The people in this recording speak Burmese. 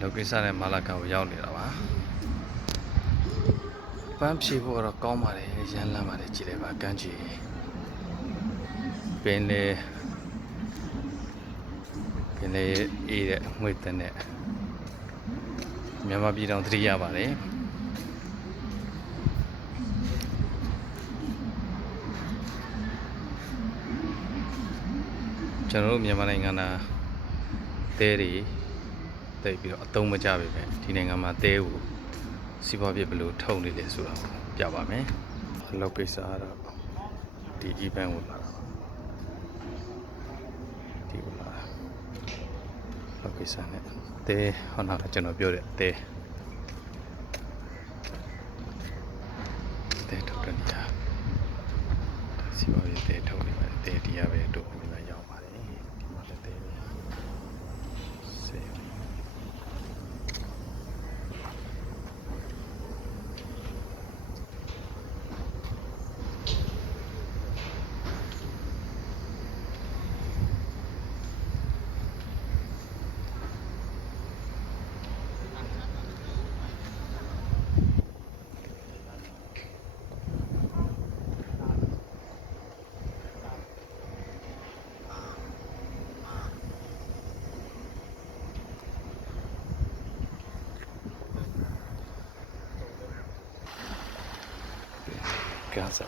လောကိစ္စနဲ့မာလာကန်ကိုရောက်နေတာပါပန်းဖြေဖို့တော့ကောင်းပါတယ်ရမ်းလမ်းပါတယ်ကြည့်လိုက်ပါကမ်းခြေပင်လေအေးတဲ့ငွေတန်းနဲ့မြန်မာပြည်တော်သတိရပါတယ်ကျွန်တော်တို့မြန်မာနိုင်ငံကတဲတွေတိတ်ပြီးတော့အသုံးမကျပေမဲ့ဒီနိုင်ငံမှာတဲကိုစီးပွားဖြစ်ဘယ်လိုထုတ်နေလဲဆိုတာကိုပြပါမယ်။လောက်ကိစ္စကတော့ဒီ event ကိုလာတာပါ။ဒီကိုလာတာလောက်ကိစ္စနဲ့တဲဟောနာကကျွန်တော်ပြောတဲ့တဲထုတ်တဲ့နေရာစီးပွားဖြစ်တဲထုတ်နေပါတယ်တဲတရားပဲတို့ဒီမှာရောက်ပါတယ်ဒီမှာလည်းတဲဆေးCasa,